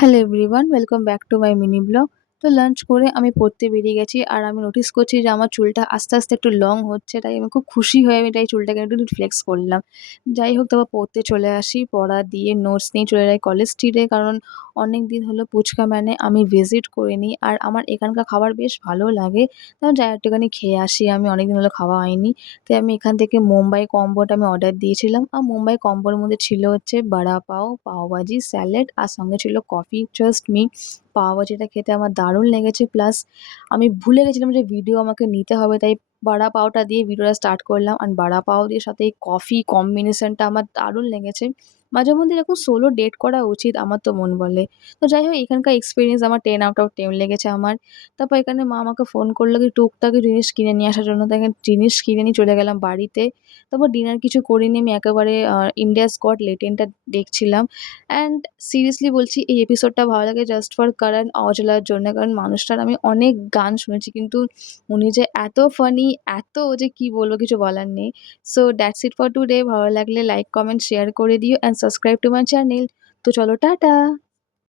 Hello everyone, welcome back to my mini blog. তো lunch করে আমি পড়তে বেরিয়ে গেছি আর আমি নোটিস করছি যে আমার চুলটা আস্তে আস্তে একটু লং হচ্ছে। তাই আমি খুব খুশি হয়ে আমি তাই চুলটাকে একটু ফ্লেক্স করলাম। যাই হোক, তারপর পড়তে চলে আসি, পড়া দিয়ে নোটস নিয়ে চলে যাই কলেজ স্ট্রিটে। কারণ অনেক দিন হলো ফুচকা ম্যানে আমি ভিজিট করিনি আর আমার এখানকার খাবার বেশ ভালো লাগে। তাও যাই একটুখানি খেয়ে আসি, আমি অনেকদিন হলো খাওয়া হয়নি। তাই আমি এখান থেকে মুম্বাই কম্বোটা আমি অর্ডার দিয়েছিলাম। আর মুম্বাই কম্বোর মধ্যে ছিল হচ্ছে বড়া পাও, পাওভাজি, স্যালাড আর সঙ্গে ছিল কফি। ট্রাস্ট মি, পাওভাজিটা খেতে আমার দারুণ লেগেছে। প্লাস আমি ভুলে গেছিলাম যে ভিডিও আমাকে নিতে হবে, তাই বড়া পাওটা দিয়ে ভিডিওটা স্টার্ট করলাম। আর বড়া পাও দিয়ে সাথে এই কফি কম্বিনেশনটা আমার দারুণ লেগেছে। মাঝে মধ্যে এরকম সোলো ডেট করা উচিত, আমার তো মন বলে। তো যাই হোক, এখানকার এক্সপেরিয়েন্স আমার 10 আউট অফ 10 লেগেছে আমার। তারপর এখানে মা আমাকে ফোন করলো কি টুকটাক জিনিস কিনে নিয়ে আসার জন্য। তাই জিনিস কিনে নিয়ে চলে গেলাম বাড়িতে। তারপর ডিনার কিছু করিনি, আমি একেবারে ইন্ডিয়াস গট লেটেনটা দেখছিলাম। অ্যান্ড সিরিয়াসলি বলছি, এই এপিসোডটা ভালো লাগে জাস্ট ফর করণ অজলার জন্য। কারণ মানুষটার আমি অনেক গান শুনেছি, কিন্তু উনি যে এত ফানি, এত যে কি বলবো, কিছু বলার নেই। So that's it for today. ভালো লাগলে লাইক, কমেন্ট, শেয়ার করে দিও and subscribe to my channel. তো চলো, টাটা।